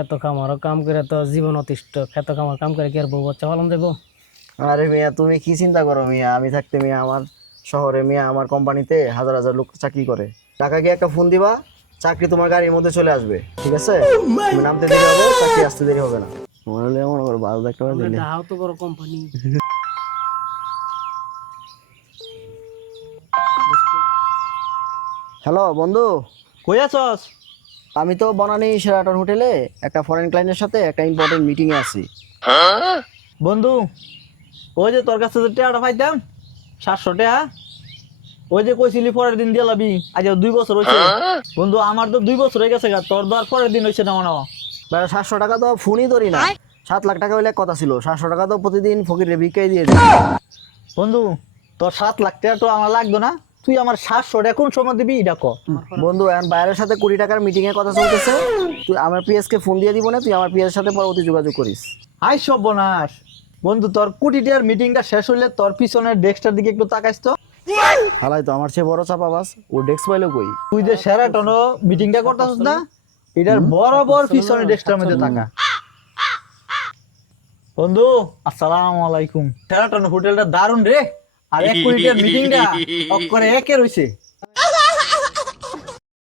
এত খামারও কাম করে তো জীবন অতিষ্ঠ। এত খামার কাম করে কি আর বউ বাচ্চা পালন দেবো? আরে মিয়া, তুমি কি চিন্তা করো মিয়া? আমি থাকতে মিয়া আমার শহরে মিয়া আমার কোম্পানিতে হাজার হাজার লোক চাকরি করে। টাকা গিয়ে একটা ফোন দিবা, চাকরি তোমার গাড়ির মধ্যে চলে আসবে। ঠিক আছে, তুমি নামতে দেরি হবে, চাকরি আসতে দেরি হবে না। মনে হলে মনে করো বারো একটা আমরা দিলে। ডাহাও তো বড় কোম্পানি। হ্যালো বন্ধু, কই আছস? আমি তো বনানী শেরাটন হোটেলে একটা ফরেন ক্লায়েন্টের সাথে একটা ইম্পর্টেন্ট মিটিং এ আছি। বন্ধু, ওই যে তোর কাছে যে টাকাটা পাইতাম 700 টাকা, ওই যে কইছিলি পরের দিন দিয়ে লাবি, আজ 2 বছর হয়েছে। বন্ধু, আমার তো 2 বছর হয়ে গেছে গা, তোর তো আর পরের দিন হয়েছে না মনে হয়। বেটা 700 টাকা তো ফোনই ধরি না, 7 লাখ টাকা হইলে কথা ছিল। 700 টাকা তো প্রতিদিন ফকিরের ভিক্ষাই দিয়ে দিই। বন্ধু, তোর 7 লাখ টাকা তো আমার লাগতো না, তুই আমার 700 টাকা কোন সময় দিবি এটা ক। বন্ধু, এখন বাইরের সাথে 20 টাকার মিটিং এর কথা চলতেছে। তুই আমার পিএস কে ফোন দিয়ে দিব না, তুই আমার পিএস সাথে পরবর্তী যোগাযোগ করিস। আই সর্বনাশ! বন্ধু, তোর কোটি টাকার মিটিংটা শেষ হইলে তোর পিছনের ডেস্কটার দিকে একটু তাকাইস তো। হালাই তো আমার চেয়ে বড় চাপাবাস, ও ডেস্ক পাইলো কই? তুই যে সেরাটনো মিটিংটা করতেছিস না, এটার বরাবর পিছনের ডেস্কটার মধ্যে তাকা। বন্ধু, আসসালামু আলাইকুম। সেরাটন হোটেলটা দারুণ রে, আর 1 কোটি টাকার মিটিংটা অক্ষরে একে রইছে।